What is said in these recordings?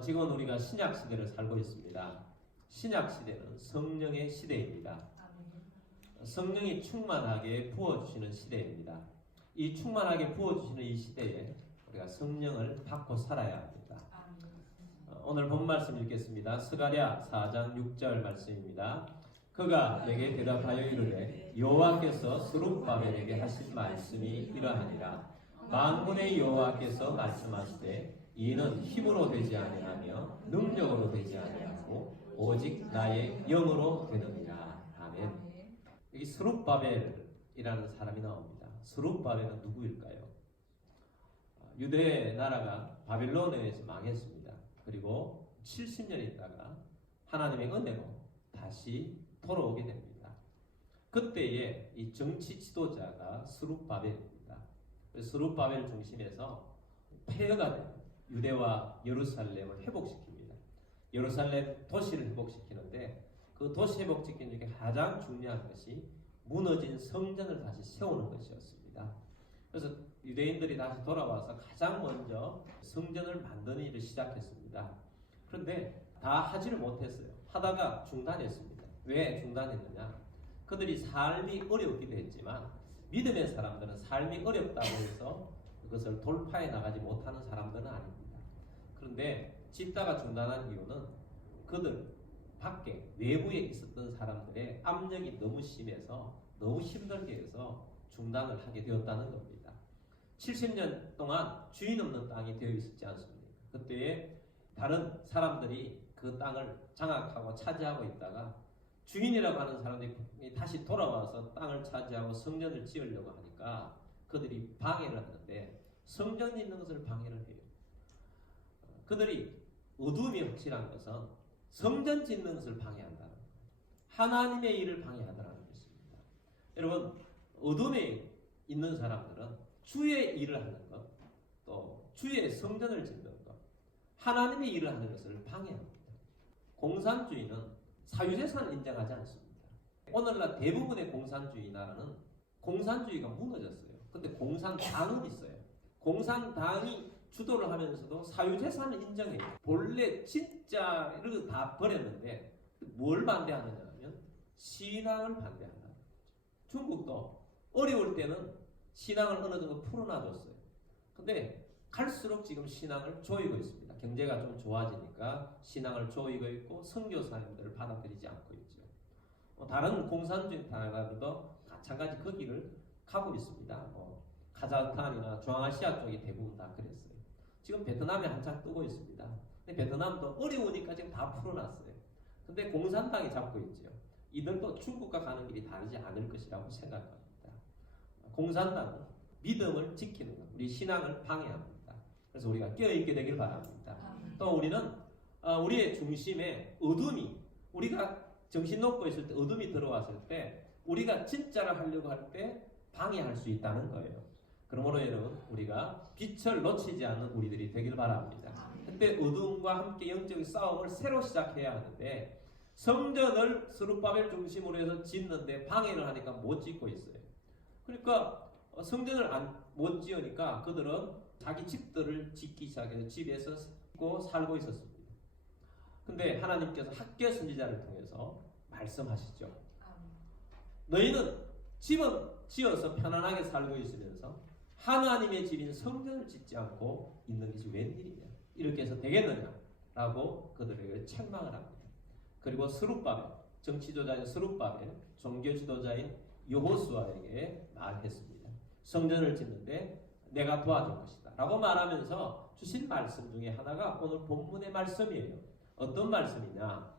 지금은 우리가 신약 시대를 살고 있습니다. 신약 시대는 성령의 시대입니다. 성령이 충만하게 부어주시는 시대입니다. 이 충만하게 부어주시는 이 시대에 우리가 성령을 받고 살아야 합니다. 오늘 본 말씀 읽겠습니다. 스가랴 4장 6절 말씀입니다. 그가 내게 대답하여 이르되 여호와께서 스룹바벨에게 하신 말씀이 이러하니라. 만군의 여호와께서 말씀하시되 이는 힘으로 되지 아니하며 능력으로 되지 아니하고 오직 나의 영으로 되느니라. 아멘. 여기 스룹바벨이라는 사람이 나옵니다. 스룹바벨은 누구일까요? 유대 나라가 바빌론에 의해서 망했습니다. 그리고 70년 있다가 하나님의 은혜로 다시 돌아오게 됩니다. 그때의 이 정치 지도자가 스룹바벨입니다. 스룹바벨 중심에서 폐허가 된 유대와 예루살렘을 회복시킵니다. 예루살렘 도시를 회복시키는데 그 도시 회복시키는 게 가장 중요한 것이 무너진 성전을 다시 세우는 것이었습니다. 그래서 유대인들이 다시 돌아와서 가장 먼저 성전을 만드는 일을 시작했습니다. 그런데 다 하지를 못했어요. 하다가 중단했습니다. 왜 중단했느냐? 그들이 삶이 어렵기도 했지만 믿음의 사람들은 삶이 어렵다고 해서 그것을 돌파해 나가지 못하는 사람들은 아닙니다. 그런데 짓다가 중단한 이유는 그들 밖에 외부에 있었던 사람들의 압력이 너무 심해서 너무 힘들게 해서 중단을 하게 되었다는 겁니다. 70년 동안 주인 없는 땅이 되어 있었지 않습니까? 그때에 다른 사람들이 그 땅을 장악하고 차지하고 있다가 주인이라고 하는 사람들이 다시 돌아와서 땅을 차지하고 성전을 지으려고 하니까 그들이 방해를 하는데 성전이 있는 것을 방해를 해요. 그들이 어둠이 확실한 것은 성전 짓는 것을 방해한다는 거예요. 하나님의 일을 방해한다는 것입니다. 여러분, 어둠에 있는 사람들은 주의 일을 하는 것, 또 주의 성전을 짓는 것, 하나님의 일을 하는 것을 방해합니다. 공산주의는 사유재산을 인정하지 않습니다. 오늘날 대부분의 공산주의 나라는 공산주의가 무너졌어요. 근데 공산당은 있어요. 공산당이 주도를 하면서도 사유재산을 인정해요. 본래 진짜를 다 버렸는데 뭘 반대하느냐 하면 신앙을 반대한다는 거죠. 중국도 어려울 때는 신앙을 어느 정도 풀어놔줬어요. 근데 갈수록 지금 신앙을 조이고 있습니다. 경제가 좀 좋아지니까 신앙을 조이고 있고 선교사님들을 받아들이지 않고 있죠. 다른 공산주의 나라들도 마찬가지 그 길을 가고 있습니다. 카자흐스탄이나 중앙아시아 쪽이 대부분 다 그랬어요. 지금 베트남이 한창 뜨고 있습니다. 근데 베트남도 어려우니까 지금 다 풀어놨어요. 근데 공산당이 잡고 있죠. 이들도 중국과 가는 길이 다르지 않을 것이라고 생각합니다. 공산당은 믿음을 지키는 것, 우리 신앙을 방해합니다. 그래서 우리가 깨어있게 되길 바랍니다. 또 우리는 우리의 중심에 어둠이, 우리가 정신 놓고 있을 때 어둠이 들어왔을 때 우리가 진짜를 하려고 할 때 방해할 수 있다는 거예요. 그러므로 여러분, 우리가 빛을 놓치지 않는 우리들이 되길 바랍니다. 그때 어둠과 함께 영적인 싸움을 새로 시작해야 하는데 성전을 스룹바벨 중심으로 해서 짓는데 방해를 하니까 못 짓고 있어요. 그러니까 성전을 못 지으니까 그들은 자기 집들을 짓기 시작해서 집에서 살고 있었습니다. 근데 하나님께서 학개 선지자를 통해서 말씀하시죠. 너희는 집은 지어서 편안하게 살고 있으면서 하나님의 집인 성전을 짓지 않고 있는 것이 웬일이냐, 이렇게 해서 되겠느냐 라고 그들에게 책망을 합니다. 그리고 스룹바벨, 정치지도자인 스룹바벨, 종교지도자인 여호수아에게 말했습니다. 성전을 짓는데 내가 도와줄 것이다 라고 말하면서 주신 말씀 중에 하나가 오늘 본문의 말씀이에요. 어떤 말씀이냐?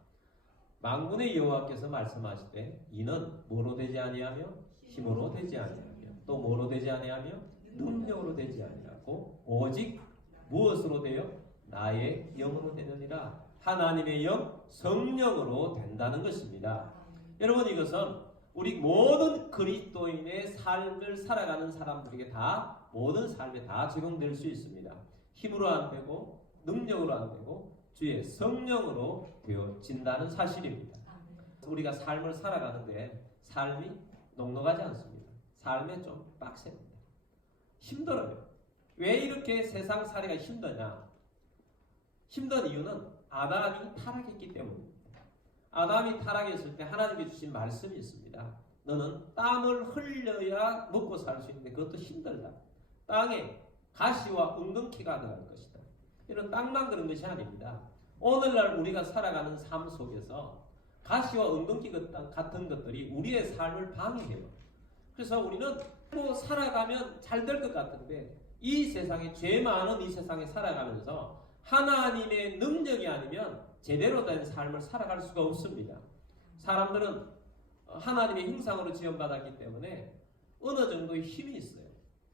만군의 여호와께서 말씀하시되 이는 뭐로 되지 아니하며 힘으로 되지 아니하며 또 뭐로 되지 아니하며 능력으로 되지 아니하고 오직 무엇으로 되어 나의 영으로 되느니라. 하나님의 영, 성령으로 된다는 것입니다. 여러분, 이것은 우리 모든 그리스도인의 삶을 살아가는 사람들에게 다, 모든 삶에 다 적용될 수 있습니다. 힘으로 안 되고 능력으로 안 되고 주의 성령으로 되어진다는 사실입니다. 우리가 삶을 살아가는데 삶이 넉넉하지 않습니다. 삶에 좀 빡셉니다. 힘들어요. 왜 이렇게 세상 살이가 힘드냐? 힘든 이유는 아담이 타락했기 때문입니다. 아담이 타락했을 때 하나님이 주신 말씀이 있습니다. 너는 땀을 흘려야 먹고 살 수 있는데 그것도 힘들다. 땅에 가시와 은근키가 들어갈 것이다. 이런 땅만 그런 것이 아닙니다. 오늘날 우리가 살아가는 삶 속에서 가시와 은근키 같은 것들이 우리의 삶을 방해해요. 그래서 우리는 또 살아가면 잘 될 것 같은데 이 세상에 죄 많은 이 세상에 살아가면서 하나님의 능력이 아니면 제대로 된 삶을 살아갈 수가 없습니다. 사람들은 하나님의 형상으로 지원받았기 때문에 어느 정도의 힘이 있어요.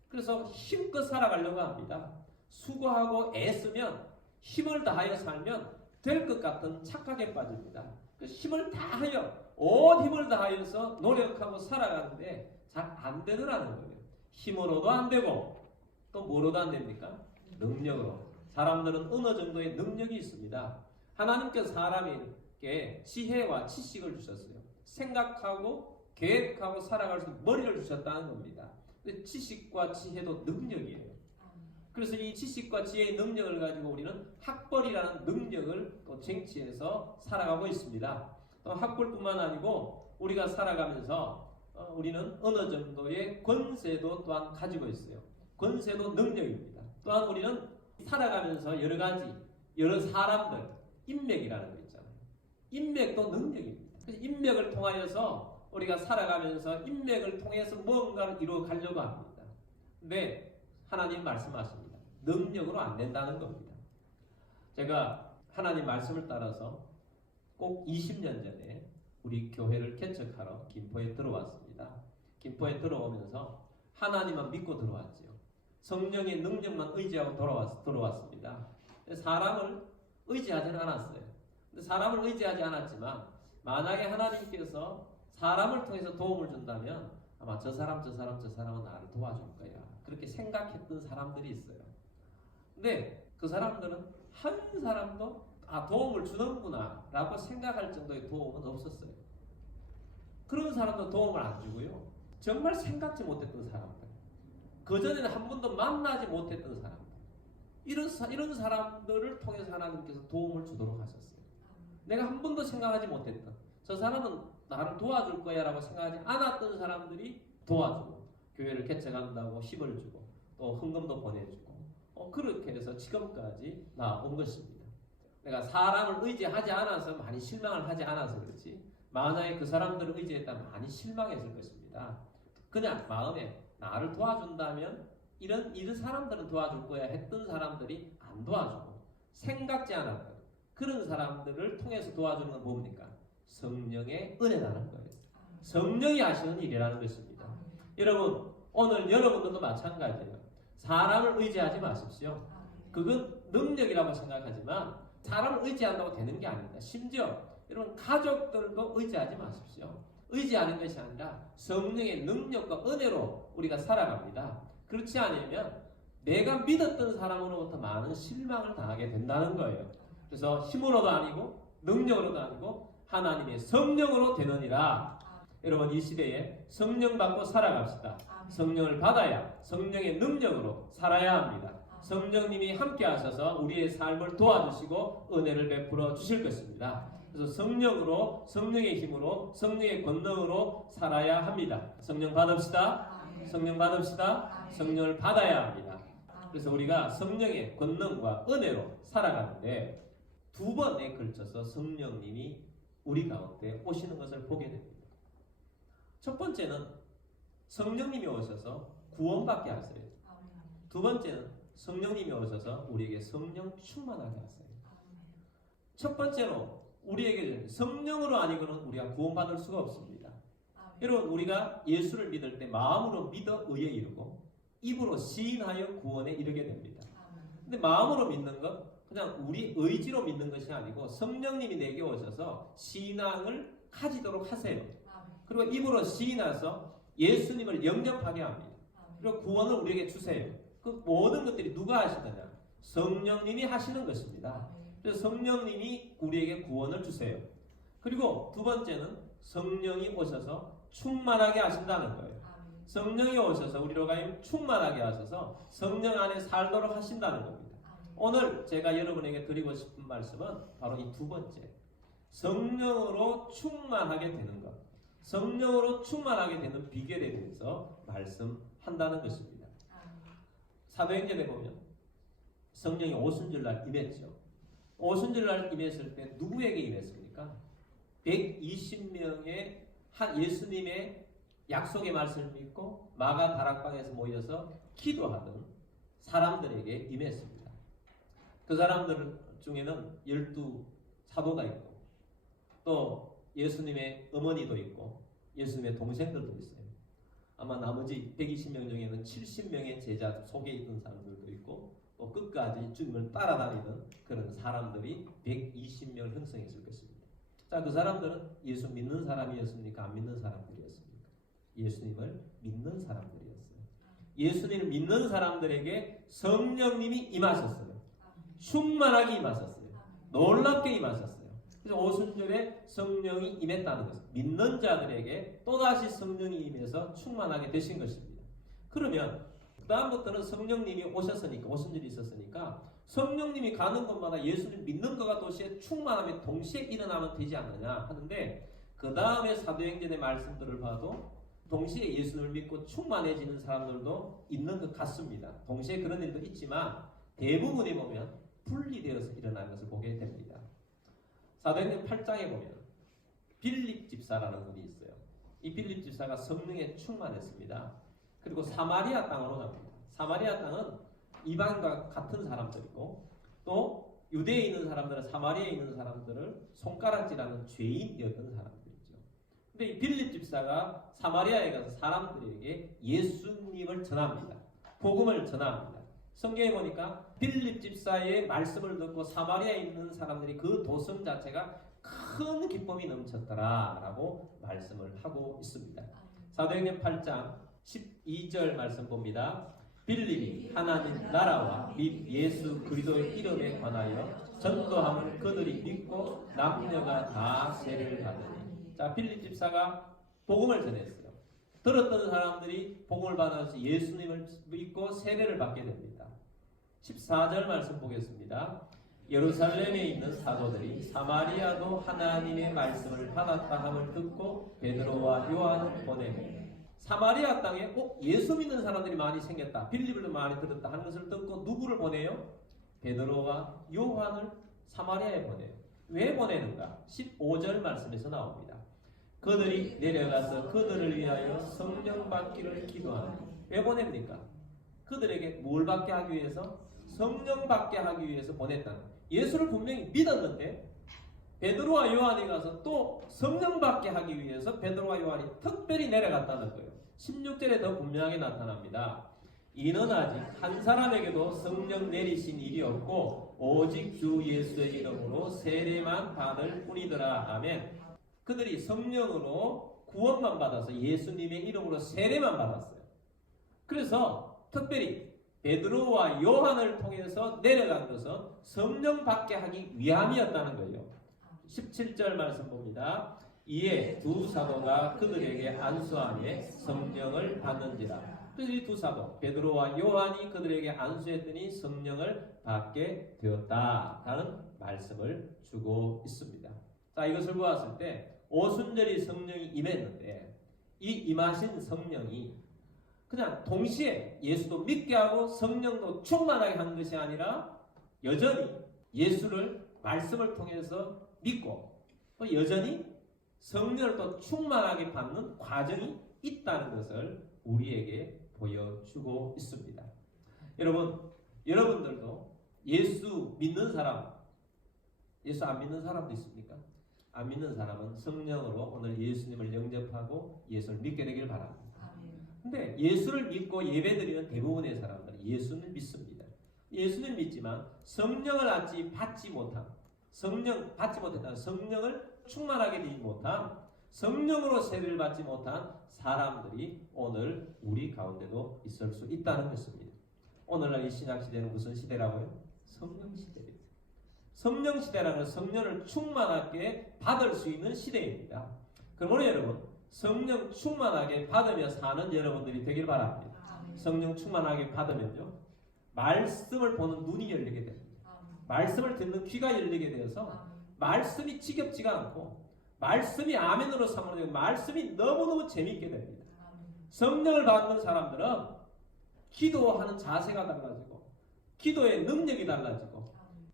그래서 힘껏 살아가려고 합니다. 수고하고 애쓰면 힘을 다하여 살면 될 것 같은 착각에 빠집니다. 힘을 다하여 온 힘을 다하여서 노력하고 살아가는데 잘 안 되더라는 거예요. 힘으로도 안 되고 또 뭐로도 안 됩니까? 능력으로. 사람들은 어느 정도의 능력이 있습니다. 하나님께서 사람에게 지혜와 지식을 주셨어요. 생각하고 계획하고 살아갈 수 있는 머리를 주셨다는 겁니다. 근데 지식과 지혜도 능력이에요. 그래서 이 지식과 지혜의 능력을 가지고 우리는 학벌이라는 능력을 또 쟁취해서 살아가고 있습니다. 또 학벌뿐만 아니고 우리가 살아가면서 우리는 어느 정도의 권세도 또한 가지고 있어요. 권세도 능력입니다. 또한 우리는 살아가면서 여러 사람들, 인맥이라는 거 있잖아요. 인맥도 능력입니다. 그래서 인맥을 통하여서 우리가 살아가면서 인맥을 통해서 무언가를 이루어가려고 합니다. 근데 하나님 말씀하십니다. 능력으로 안 된다는 겁니다. 제가 하나님 말씀을 따라서 꼭 20년 전에 우리 교회를 개척하러 김포에 들어왔습니다. 김포에 들어오면서 하나님만 믿고 들어왔죠. 성령의 능력만 의지하고 들어왔습니다. 사람을 의지하지는 않았어요. 근데 사람을 의지하지 않았지만 만약에 하나님께서 사람을 통해서 도움을 준다면 아마 저 사람은 나를 도와줄 거야. 그렇게 생각했던 사람들이 있어요. 근데 그 사람들은 한 사람도 도움을 주는구나 라고 생각할 정도의 도움은 없었어요. 그런 사람도 도움을 안 주고요. 정말 생각지 못했던 사람들, 그전에는 한 번도 만나지 못했던 사람들, 이런 사람들을 통해서 하나님께서 도움을 주도록 하셨어요. 내가 한 번도 생각하지 못했던, 저 사람은 나를 도와줄 거야 라고 생각하지 않았던 사람들이 도와주고 교회를 개척한다고 힘을 주고 또 헌금도 보내주고 그렇게 해서 지금까지 나온 것입니다. 내가 사람을 의지하지 않아서 많이 실망을 하지 않아서 그렇지, 만약에 그 사람들을 의지했다면 많이 실망했을 것입니다. 그냥 마음에 나를 도와준다면 이런 사람들은 도와줄 거야 했던 사람들이 안 도와주고 생각지 않았던 그런 사람들을 통해서 도와주는 건 뭡니까? 성령의 은혜라는 거예요. 성령이 하시는 일이라는 것입니다. 여러분, 오늘 여러분들도 마찬가지예요. 사람을 의지하지 마십시오. 그건 능력이라고 생각하지만 사람을 의지한다고 되는 게 아닙니다. 심지어 여러분 가족들도 의지하지 마십시오. 의지하는 것이 아니라 성령의 능력과 은혜로 우리가 살아갑니다. 그렇지 않으면 내가 믿었던 사람으로부터 많은 실망을 당하게 된다는 거예요. 그래서 힘으로도 아니고 능력으로도 아니고 하나님의 성령으로 되느니라. 여러분, 이 시대에 성령 받고 살아갑시다. 성령을 받아야 성령의 능력으로 살아야 합니다. 성령님이 함께 하셔서 우리의 삶을 도와주시고 은혜를 베풀어 주실 것입니다. 그래서 성령으로, 성령의 힘으로, 성령의 권능으로 살아야 합니다. 성령 받읍시다. 성령 받읍시다. 성령을 받아야 합니다. 그래서 우리가 성령의 권능과 은혜로 살아가는데 두 번에 걸쳐서 성령님이 우리 가운데 오시는 것을 보게 됩니다. 첫 번째는 성령님이 오셔서 구원받게 하세요. 두 번째는 성령님이 오셔서 우리에게 성령 충만하게 하세요. 첫 번째로 우리에게 성령으로 아니고는 우리가 구원받을 수가 없습니다. 여러분, 우리가 예수를 믿을 때 마음으로 믿어 의에 이르고 입으로 시인하여 구원에 이르게 됩니다. 근데 마음으로 믿는 것 그냥 우리 의지로 믿는 것이 아니고 성령님이 내게 오셔서 신앙을 가지도록 하세요. 그리고 입으로 시인해서 예수님을 영접하게 합니다. 그리고 구원을 우리에게 주세요. 그 모든 것들이 누가 하시느냐? 성령님이 하시는 것입니다. 그래서 성령님이 우리에게 구원을 주세요. 그리고 두 번째는 성령이 오셔서 충만하게 하신다는 거예요. 성령이 오셔서 우리로 가임 충만하게 하셔서 성령 안에 살도록 하신다는 겁니다. 오늘 제가 여러분에게 드리고 싶은 말씀은 바로 이 두 번째, 성령으로 충만하게 되는 것, 성령으로 충만하게 되는 비결에 대해서 말씀한다는 것입니다. 사도행전에 보면 성령이 오순절날 임했죠. 오순절날 임했을 때 누구에게 임했습니까? 120명의 예수님의 약속의 말씀을 믿고 마가 다락방에서 모여서 기도하던 사람들에게 임했습니다. 그 사람들 중에는 12 사도가 있고 또 예수님의 어머니도 있고 예수님의 동생들도 있어요. 아마 나머지 120명 중에는 70명의 제자 속에 있던 사람들도 있고 또 끝까지 주님을 따라다니는 그런 사람들이 120명을 형성했을 것입니다. 자, 그 사람들은 예수 믿는 사람이었습니까? 안 믿는 사람들이었습니까? 예수님을 믿는 사람들이었어요. 예수님을 믿는 사람들에게 성령님이 임하셨어요. 충만하게 임하셨어요. 놀랍게 임하셨어요. 그래서 오순절에 성령이 임했다는 것은 믿는 자들에게 또다시 성령이 임해서 충만하게 되신 것입니다. 그러면 그 다음부터는 성령님이 오셨으니까, 오순절이 있었으니까 성령님이 가는 곳마다 예수를 믿는 것과 동시에 충만함이 동시에 일어나면 되지 않느냐 하는데, 그 다음에 사도행전의 말씀들을 봐도 동시에 예수를 믿고 충만해지는 사람들도 있는 것 같습니다. 동시에 그런 일도 있지만 대부분이 보면 분리되어서 일어나는 것을 보게 됩니다. 사도행전 8장에 보면 빌립 집사라는 분이 있어요. 이 빌립 집사가 성령에 충만했습니다. 그리고 사마리아 땅으로 갑니다. 사마리아 땅은 이방인과 같은 사람들이고 또 유대에 있는 사람들은 사마리아에 있는 사람들을 손가락질하는 죄인이었던 사람들이죠. 근데 이 빌립 집사가 사마리아에 가서 사람들에게 예수님을 전합니다. 복음을 전합니다. 성경에 보니까 빌립 집사의 말씀을 듣고 사마리아에 있는 사람들이 그 도성 자체가 큰 기쁨이 넘쳤더라라고 말씀을 하고 있습니다. 사도행전 8장 12절 말씀 봅니다. 빌립이 하나님 나라와 및 예수 그리스도의 이름에 관하여 전도함을 그들이 믿고 남녀가 다 세례를 받으니. 자, 빌립 집사가 복음을 전했어요. 들었던 사람들이 복음을 받아서 예수님을 믿고 세례를 받게 됩니다. 14절 말씀 보겠습니다. 예루살렘에 있는 사도들이 사마리아도 하나님의 말씀을 받았다 함을 듣고 베드로와 요한을 보내매. 사마리아 땅에 예수 믿는 사람들이 많이 생겼다, 빌립을 많이 들었다 하는 것을 듣고 누구를 보내요? 베드로와 요한을 사마리아에 보내요. 왜 보내는가? 15절 말씀에서 나옵니다. 그들이 내려가서 그들을 위하여 성령 받기를 기도하니. 왜 보냅니까? 그들에게 뭘 받게 하기 위해서? 성령 받게 하기 위해서 보냈다는. 예수를 분명히 믿었는데 베드로와 요한이 가서 또 성령 받게 하기 위해서 베드로와 요한이 특별히 내려갔다는 거예요. 16절에 더 분명하게 나타납니다. 이는 아직 한 사람에게도 성령 내리신 일이 없고 오직 주 예수의 이름으로 세례만 받을 뿐이더라. 아멘. 그들이 성령으로 구원만 받아서 예수님의 이름으로 세례만 받았어요. 그래서 특별히 베드로와 요한을 통해서 내려간 것은 성령 받게 하기 위함이었다는 거예요. 17절 말씀 봅니다. 이에 두 사도가 그들에게 안수하며 성령을 받는지라. 그래서 이 두 사도 베드로와 요한이 그들에게 안수했더니 성령을 받게 되었다라는 말씀을 주고 있습니다. 자, 이것을 보았을 때 오순절이 성령이 임했는데 이 임하신 성령이 그냥 동시에 예수도 믿게 하고 성령도 충만하게 한 것이 아니라 여전히 예수를 말씀을 통해서 믿고 또 여전히 성령을 또 충만하게 받는 과정이 있다는 것을 우리에게 보여주고 있습니다. 여러분들도 예수 믿는 사람, 예수 안 믿는 사람도 있습니까? 안 믿는 사람은 성령으로 오늘 예수님을 영접하고 예수를 믿게 되길 바랍니다. 근데 예수를 믿고 예배드리는 대부분의 사람들은 예수를 믿습니다. 예수를 믿지만 성령을 아직 받지 못한, 성령을 충만하게 되지 못한, 성령으로 세례를 받지 못한 사람들이 오늘 우리 가운데도 있을 수 있다는 것입니다. 오늘날 이 신약시대는 무슨 시대라고요? 성령시대입니다. 성령시대라는 성령을 충만하게 받을 수 있는 시대입니다. 그러므로 여러분, 성령 충만하게 받으며 사는 여러분들이 되길 바랍니다. 성령 충만하게 받으면요, 말씀을 보는 눈이 열리게 됩니다. 말씀을 듣는 귀가 열리게 되어서 말씀이 지겹지가 않고 말씀이 아멘으로 삼아지고 말씀이 너무너무 재미있게 됩니다. 성령을 받는 사람들은 기도하는 자세가 달라지고 기도의 능력이 달라지고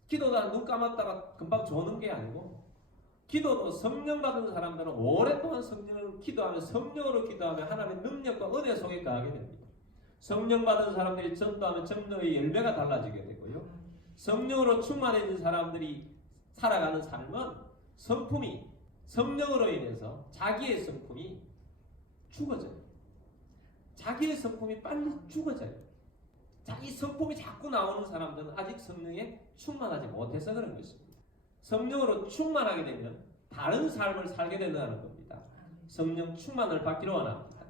기도다 눈 감았다가 금방 조는 게 아니고 기도도 성령 받은 사람들은 오랫동안 성령을 기도하며 성령으로 기도하며 하나님의 능력과 은혜 속에 가게 됩니다. 성령 받은 사람들이 전도하면 전도의 열매가 달라지게 되고요. 성령으로 충만해진 사람들이 살아가는 삶은 성품이 성령으로 인해서 자기의 성품이 죽어져요. 자기의 성품이 빨리 죽어져요. 자기 성품이 자꾸 나오는 사람들은 아직 성령에 충만하지 못해서 그런 것입니다. 성령으로 충만하게 되면 다른 삶을 살게 된다는 겁니다. 성령 충만을 받기로 원합니다.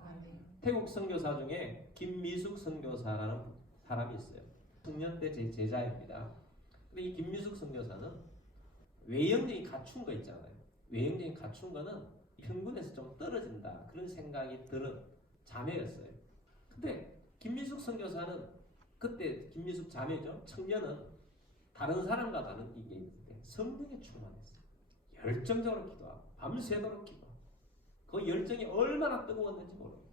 태국 선교사 중에 김미숙 선교사라는 사람이 있어요. 청년 때 제 제자입니다. 근데 이 김미숙 선교사는 외형적인 갖춘 거 있잖아요. 외형적인 갖춘 거는 평균에서 좀 떨어진다 그런 생각이 드는 자매였어요. 근데 김미숙 선교사는 그때 김미숙 자매죠. 청년은 다른 사람과 다른 이게 있는데 성령에 충만했어요. 열정적으로 기도하고 밤새도록 기도하고 그 열정이 얼마나 뜨거웠는지 모릅니다.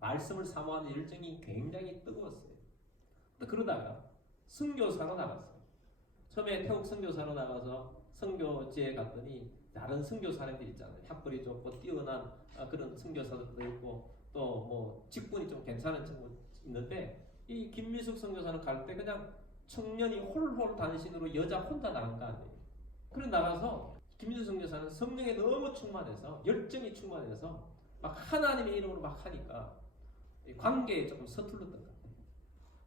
말씀을 사모하는 열정이 굉장히 뜨거웠어요. 그러다가 선교사로 나갔어요. 처음에 태국 선교사로 나가서 선교지에 갔더니 다른 선교사님들 있잖아요. 학벌이 좋고 뛰어난 그런 선교사들도 있고 또 뭐 직분이 좀 괜찮은 친구 있는데 이 김미숙 선교사는 갈 때 그냥 청년이 홀홀 단신으로 여자 혼자 나간 거 아니에요. 그래 나가서 김미숙 선교사는 성령에 너무 충만해서 열정이 충만해서 막 하나님의 이름으로 막 하니까 관계에 조금 서툴렀던 것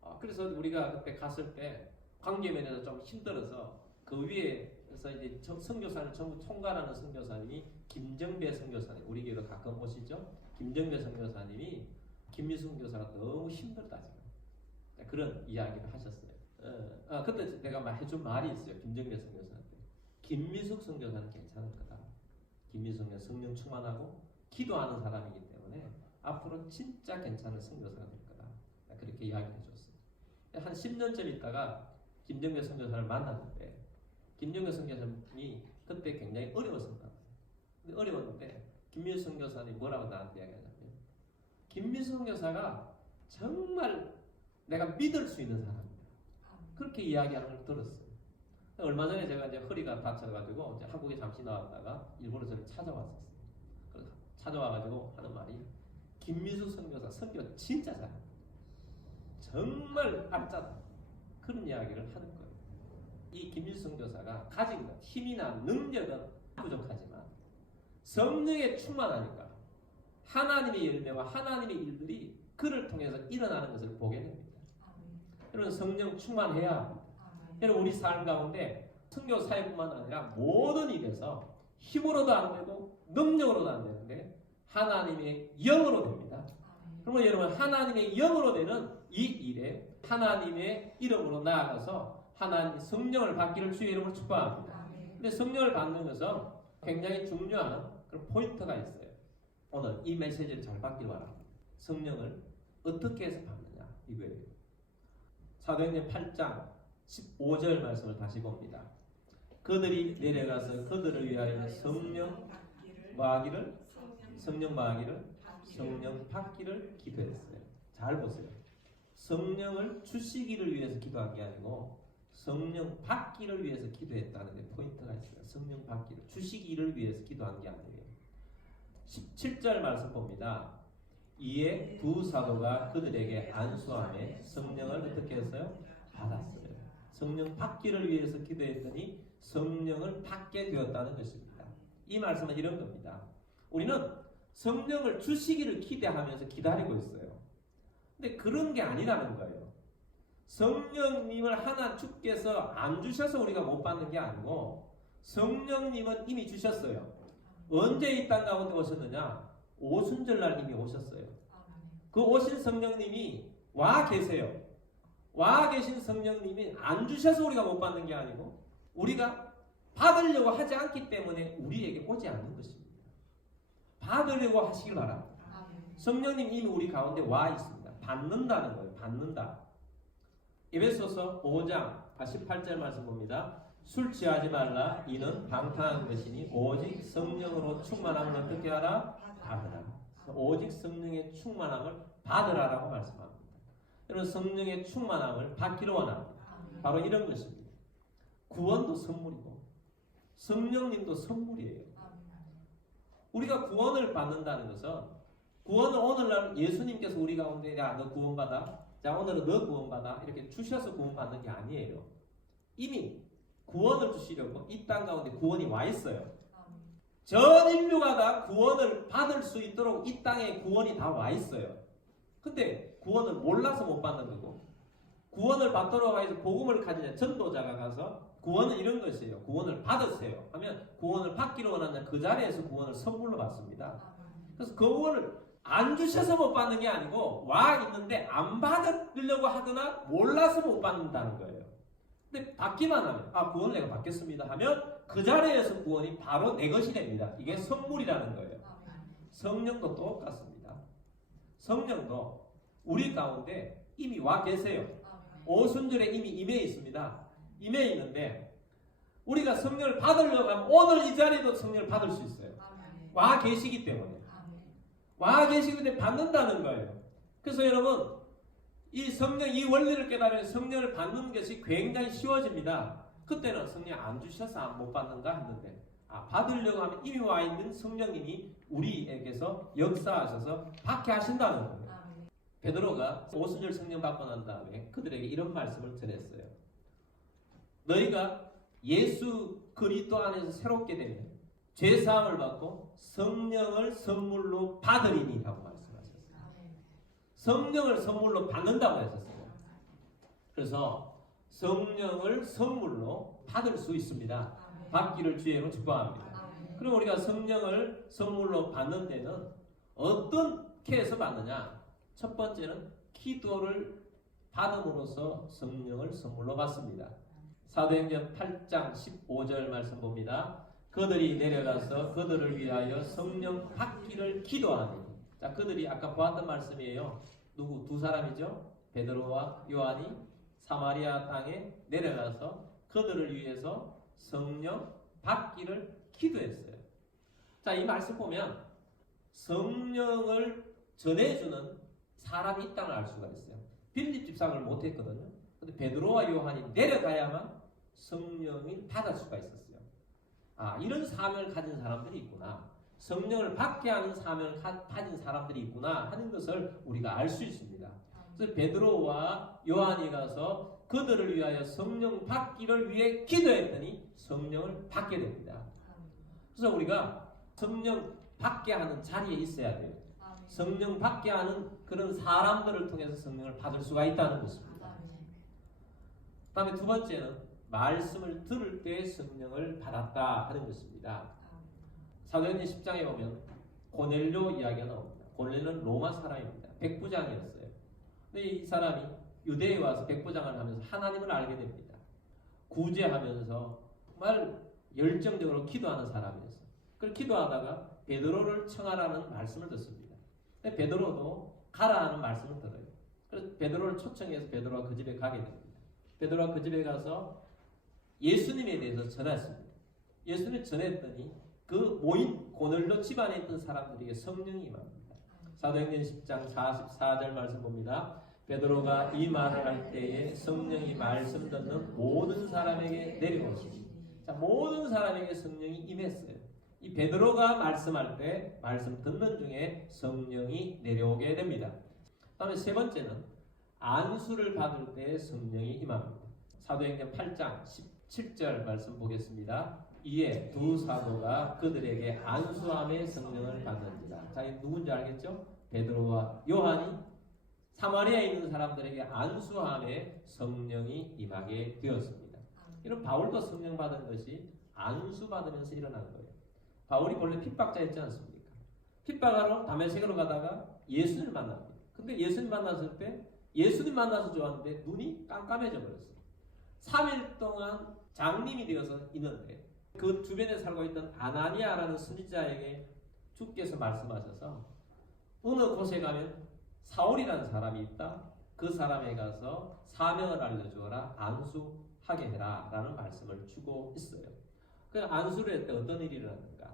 같아요. 그래서 우리가 그때 갔을 때 관계면에서 좀 힘들어서 그 위에서 이제 선교사를 전부 총괄하는 선교사님이 김정배 선교사님, 우리 교회도 가끔 오시죠. 김정배 선교사님이 김미숙 선교사가 너무 힘들다 지금 그런 이야기를 하셨어요. 그때 내가 해준 말이 있어요. 김정배 선교사한테 김미숙 선교사는 괜찮을 거다. 김미숙 선교사 성령 충만하고 기도하는 사람이기 때문에 앞으로 진짜 괜찮은 선교사가 될 거다. 그렇게 이야기를 해줬어요. 한 10년쯤 있다가 김정배 선교사를 만났는데 김정배 선교사님이 그때 굉장히 어려웠었나 봐요. 근데 어려웠는데 김미숙 선교사님이 뭐라고 나한테 이야기하냐면 김미숙 선교사가 정말 내가 믿을 수 있는 사람이다. 그렇게 이야기하는 걸 들었어요. 얼마 전에 제가 이제 허리가 다쳐가지고 이제 한국에 잠시 나왔다가 일본에 저를 찾아왔었어요. 그래서 찾아와가지고 하는 말이 김미숙 선교사 선교 진짜 잘한다. 정말 알짜다. 그런 이야기를 하는 거예요. 이 김미숙 선교사가 가진 것, 힘이나 능력은 부족하지만 성령에 충만하니까 하나님의 열매와 하나님의 일들이 그를 통해서 일어나는 것을 보게 됩니다. 여러분 성령 충만해야 합니다. 여러분 우리 삶 가운데 선교 사역뿐만 아니라 모든 일에서 힘으로도 안 되고 능력으로도 안 되는데 하나님의 영으로 됩니다. 그러면 여러분 하나님의 영으로 되는 이 일에 하나님의 이름으로 나아가서 하나님 성령을 받기를 주의 이름으로 축복합니다. 근데 성령을 받는 것은 굉장히 중요한 그런 포인트가 있어요. 오늘 이 메시지를 잘 받기를 바랍니다. 성령을 어떻게 해서 받느냐 이거예요. 사도행전 8장 15절 말씀을 다시 봅니다. 그들이 내려가서 그들을 위하여 성령 받기를 기도했어요. 잘 보세요. 성령을 주시기를 위해서 기도한 게 아니고 성령 받기를 위해서 기도했다는 데 포인트가 있어요. 성령 받기를 주시기를 위해서 기도한 게 아니에요. 17절 말씀 봅니다. 이에 두 사도가 그들에게 안수하며 성령을 어떻게 했어요? 받았어요. 성령 받기를 위해서 기도했더니 성령을 받게 되었다는 것입니다. 이 말씀은 이런 겁니다. 우리는 성령을 주시기를 기대하면서 기다리고 있어요. 근데 그런 게 아니라는 거예요. 성령님을 하나 주께서 안 주셔서 우리가 못 받는 게 아니고 성령님은 이미 주셨어요. 언제 이 땅 가운데 오셨느냐? 오순절날 이미 오셨어요. 그 오신 성령님이 와 계세요. 와 계신 성령님이 안 주셔서 우리가 못 받는 게 아니고 우리가 받으려고 하지 않기 때문에 우리에게 오지 않는 것입니다. 받으려고 하시길 바랍니다. 성령님 이미 우리 가운데 와 있습니다. 받는다는 거예요. 받는다. 에베소서 5장 18절 말씀 봅니다. 술 취하지 말라. 이는 방탕한 것이니 오직 성령으로 충만함을 어떻게 하라? 받으라. 오직 성령의 충만함을 받으라라고 말씀합니다. 여러분 성령의 충만함을 받기를 원합니다. 바로 이런 것입니다. 구원도 선물이고 성령님도 선물이에요. 우리가 구원을 받는다는 것은 구원을 오늘날 예수님께서 우리 가운데 야 너 구원받아. 자 오늘은 너 구원받아. 이렇게 주셔서 구원받는 게 아니에요. 이미 구원을 주시려고 이 땅 가운데 구원이 와 있어요. 전 인류가 다 구원을 받을 수 있도록 이 땅에 구원이 다 와 있어요. 근데 구원을 몰라서 못 받는 거고 구원을 받도록 해서 복음을 가진 전도자가 가서 구원은 이런 것이에요. 구원을 받으세요 하면 구원을 받기를 원하는 그 자리에서 구원을 선물로 받습니다. 그래서 그 구원을 안 주셔서 못 받는 게 아니고 와 있는데 안 받으려고 하거나 몰라서 못 받는다는 거예요. 근데 받기만 하면 구원을 내가 받겠습니다 하면 그 자리에서 구원이 바로 내 것이 됩니다. 이게 선물이라는 거예요. 성령도 똑같습니다. 성령도 우리 가운데 이미 와 계세요. 오순절에 이미 임해 있습니다. 임해 있는데 우리가 성령을 받으려고 하면 오늘 이 자리에도 성령을 받을 수 있어요. 와 계시기 때문에. 와 계시기 때문에 받는다는 거예요. 그래서 여러분 이 성령, 이 원리를 깨달으면 성령을 받는 것이 굉장히 쉬워집니다. 그때는 성령 안 주셔서 못 받는가 했는데 받으려고 하면 이미 와 있는 성령님이 우리에게서 역사하셔서 받게 하신다는 거예요. 베드로가 오순절 성령 받고 난 다음에 그들에게 이런 말씀을 전했어요. 너희가 예수 그리스도 안에서 새롭게 되면 죄사함을 받고 성령을 선물로 받으리니 라고 말씀하셨어요. 성령을 선물로 받는다고 하셨어요. 그래서 성령을 선물로 받을 수 있습니다. 받기를 주의로 축복합니다. 그럼 우리가 성령을 선물로 받는 데는 어떻게 해서 받느냐? 첫 번째는 기도를 받음으로써 성령을 선물로 받습니다. 사도행전 8장 15절 말씀 봅니다. 그들이 내려가서 그들을 위하여 성령 받기를 기도하니. 자, 그들이 아까 보았던 말씀이에요. 누구? 두 사람이죠. 베드로와 요한이 사마리아 땅에 내려가서 그들을 위해서 성령 받기를 기도했어요. 자, 이 말씀 보면 성령을 전해주는 사람이 있다는 알 수가 있어요. 빌립 집사를 못했거든요. 근데 베드로와 요한이 내려가야만 성령이 받을 수가 있었어요. 이런 사명을 가진 사람들이 있구나. 성령을 받게 하는 사명을 가진 사람들이 있구나 하는 것을 우리가 알 수 있습니다. 그래서 베드로와 요한이 가서 그들을 위하여 성령 받기를 위해 기도했더니 성령을 받게 됩니다. 그래서 우리가 성령 받게 하는 자리에 있어야 돼요. 성령 받게 하는 그런 사람들을 통해서 성령을 받을 수가 있다는 것입니다. 그 다음에 두 번째는 말씀을 들을 때 성령을 받았다 하는 것입니다. 사도행전 10장에 보면 고넬료 이야기가 나옵니다. 고넬료는 로마 사람입니다. 백부장이었어요. 근데 이 사람이 유대에 와서 백부장을 하면서 하나님을 알게 됩니다. 구제하면서 정말 열정적으로 기도하는 사람이었어요. 그걸 기도하다가 베드로를 청하라는 말씀을 듣습니다. 근데 베드로도 가라는 말씀을 들어요. 그래서 베드로를 초청해서 베드로가 그 집에 가게 됩니다. 베드로가 그 집에 가서 예수님에 대해서 전했습니다. 예수님 전했더니 그 모인 고넬료 집안에 있던 사람들에게 성령이 임합니다. 사도행전 10장 44절 말씀 봅니다. 베드로가 이 말을 할 때에 성령이 말씀 듣는 모든 사람에게 내려오시니. 자, 모든 사람에게 성령이 임했어요. 이 베드로가 말씀할 때 말씀 듣는 중에 성령이 내려오게 됩니다. 다음에 세 번째는 안수를 받을 때 성령이 임합니다. 사도행전 8장 17절 말씀 보겠습니다. 이에 두 사도가 그들에게 안수함에 성령을 받는지라. 자, 이 누군지 알겠죠? 베드로와 요한이 사마리아에 있는 사람들에게 안수함에 성령이 임하게 되었습니다. 이런 바울도 성령 받은 것이 안수 받으면서 일어난 거예요. 바울이 본래 핍박자였지 않습니까? 핍박하러 다메섹으로 가다가 예수님을 만납니다. 근데 예수님 만났을 때 예수님 만나서 좋았는데 눈이 깜깜해져 버렸어요. 3일 동안 장님이 되어서 있는데 그 주변에 살고 있던 아나니아라는 선지자에게 주께서 말씀하셔서 어느 곳에 가면 사울이라는 사람이 있다. 그 사람에 가서 사명을 알려주어라. 안수 하게 해라라는 말씀을 주고 있어요. 그 안수를 할 때 어떤 일이 일어났는가?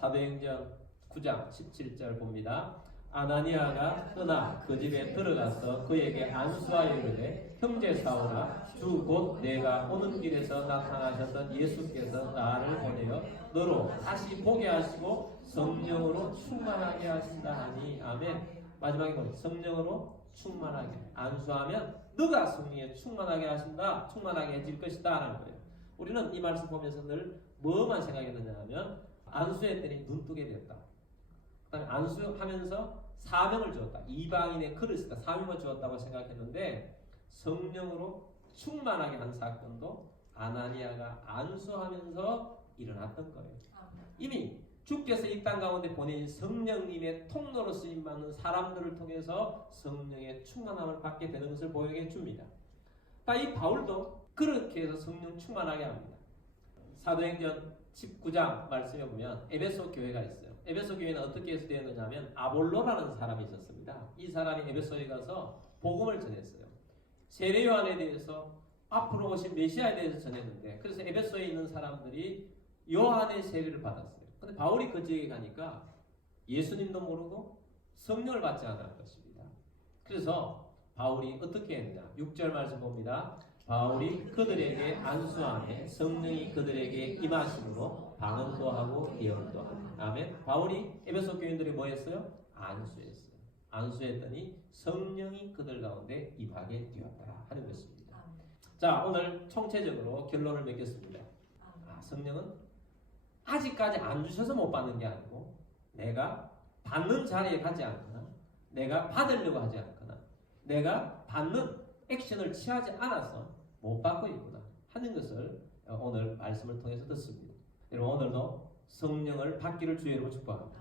사도행전 9장 17절 봅니다. 아나니아가 떠나 그 집에 들어가서 그에게 안수하여 이르되 형제 사울아 주 곧 내가 오는 길에서 나타나셨던 예수께서 나를 보내어 너로 다시 보게 하시고 성령으로 충만하게 하신다 하니 아멘. 마지막에 보면 성령으로 충만하게 안수하면 너가 성령에 충만하게 하신다, 충만하게 해질 것이다 라는 거예요. 우리는 이 말씀 보면서 늘 뭐만 생각했느냐 하면 안수했더니 눈뜨게 되었다. 그 다음에 안수하면서 사명을 주었다. 이방인의 그릇이다. 사명을 주었다고 생각했는데 성령으로 충만하게 한 사건도 아나니아가 안수하면서 일어났던 거예요. 이미 주께서 이 땅 가운데 보내신 성령님의 통로로 쓰임받는 사람들을 통해서 성령의 충만함을 받게 되는 것을 보여 줍니다. 이 바울도 그렇게 해서 성령 충만하게 합니다. 사도행전 19장 말씀에 보면 에베소 교회가 있어요. 에베소 교회는 어떻게 해서 되었느냐 하면 아볼로라는 사람이 있었습니다. 이 사람이 에베소에 가서 복음을 전했어요. 세례 요한에 대해서 앞으로 오신 메시아에 대해서 전했는데 그래서 에베소에 있는 사람들이 요한의 세례를 받았어요. 근데 바울이 그 지역에 가니까 예수님도 모르고 성령을 받지 않을 것입니다. 그래서 바울이 어떻게 했느냐? 6절 말씀 봅니다. 바울이 그들에게 안수하며 성령이 그들에게 임하심으로 방언도 하고 예언도 하니. 아멘. 바울이 에베소 교인들이 뭐 했어요? 안수했어요. 안수했더니 성령이 그들 가운데 임하게 되었더라 하는 것입니다. 자, 오늘 총체적으로 결론을 맺겠습니다. 성령은 아직까지 안 주셔서 못 받는 게 아니고 내가 받는 자리에 가지 않거나 내가 받으려고 하지 않거나 내가 받는 액션을 취하지 않아서 못 받고 있구나 하는 것을 오늘 말씀을 통해서 듣습니다. 여러분 오늘도 성령을 받기를 주의 이름으로 축복합니다.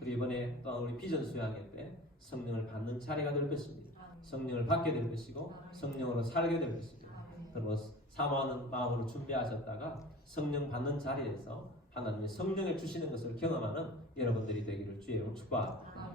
그리고 이번에 또 우리 비전 수양회 때 성령을 받는 자리가 될 것입니다. 성령을 받게 될 것이고 성령으로 살게 될 것입니다. 그리고 사모하는 마음으로 준비하셨다가 성령 받는 자리에서 하나님의 성령을 주시는 것을 경험하는 여러분들이 되기를 주의 이름으로 축복합니다.